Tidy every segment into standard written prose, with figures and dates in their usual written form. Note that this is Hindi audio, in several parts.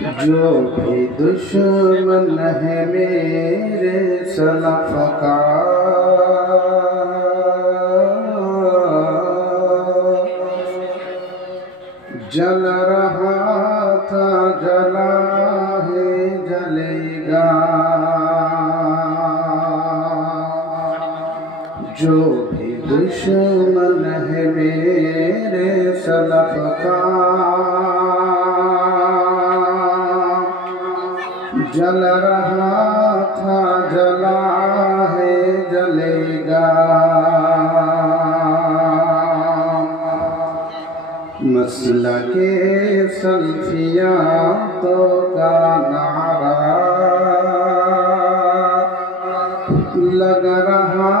जो भी दुश्मन है मेरे सलफ़ का, जल रहा था जला है जलेगा। जो भी दुश्मन है मेरे सलफ़ का, जल रहा था जला है जलेगा। मसलके सल्फिया तो का नारा लग रहा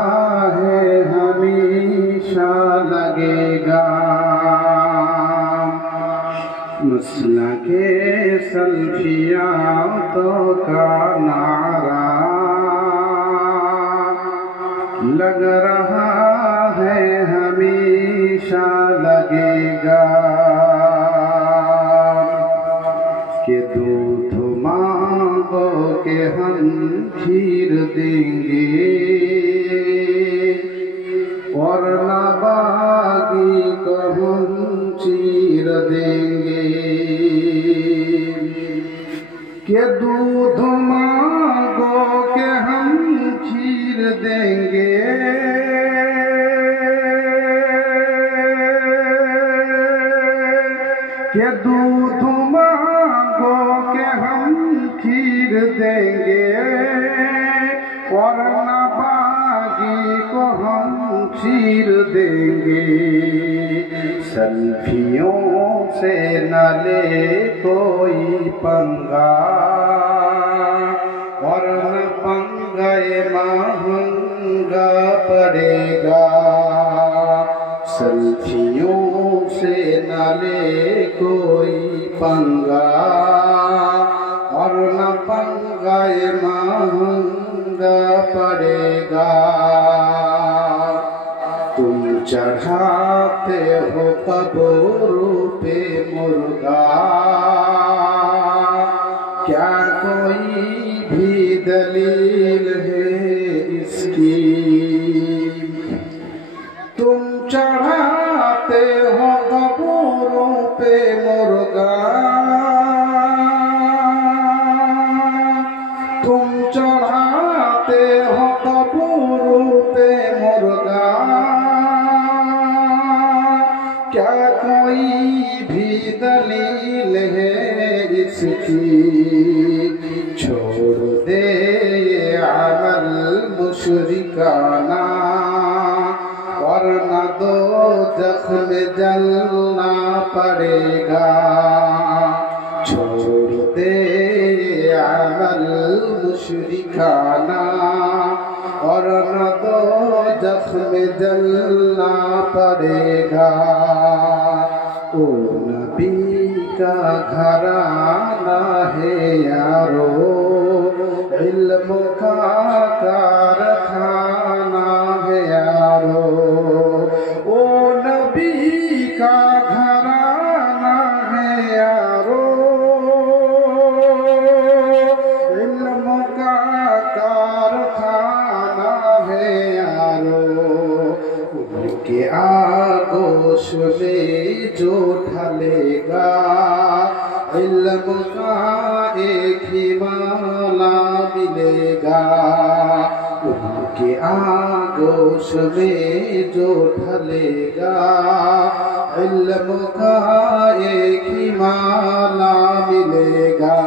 है हमेशा लगेगा। मसलके सल्फिया तो का नारा लग रहा है हमेशा लगेगा। कि दूध मांगो के हम खीर देंगे, और नाबागी को हम चीर देंगे। कि दूध मांगो के हम खीर देंगे, कि दूध मांगो के हम खीर देंगे, और नाबागी को हम चीर देंगे। सल्फियों से न ले कोई पंगा, और न पंगाए महंगा पड़ेगा। सल्फियों से न ले कोई पंगा, और न पंगाए महंगा पड़ेगा। तुम चढ़ाते हो कब्रों पे मुर्गा, क्या कोई भी दलील है इसकी? तुम चढ़ाते हो कब्रों पे मुर्गा, तुम चढ़ाते हो कब्रों पे मुर्गा, क्या कोई भी दलील है इसकी? छोड़ दे ये अमल मुशरिकाना, वरना दोज़ख में जलना पड़ेगा। छोड़ दे ये अमल मुशरिकाना, वरना दोज़ख में जलना पड़ेगा। ओ नबी का घराना है यारो, इल्म का कारखाना है यारो। ओ नबी का घराना है यारो, इल्म का कारखाना है यारो। उनके आगोश में जो ढलेगा, इल्म का एक ही माला मिलेगा। उनके आगोश में जो ढलेगा, इल्म का एक ही माला मिलेगा।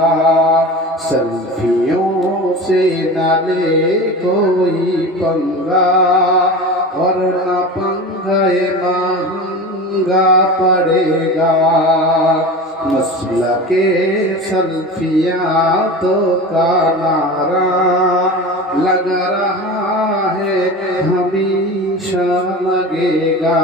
सल्फियों से न ले कोई पंगा, और न पंगाए महंगा पड़ेगा। मसलके सल्फिया तो का नारा लग रहा है हमेशा लगेगा।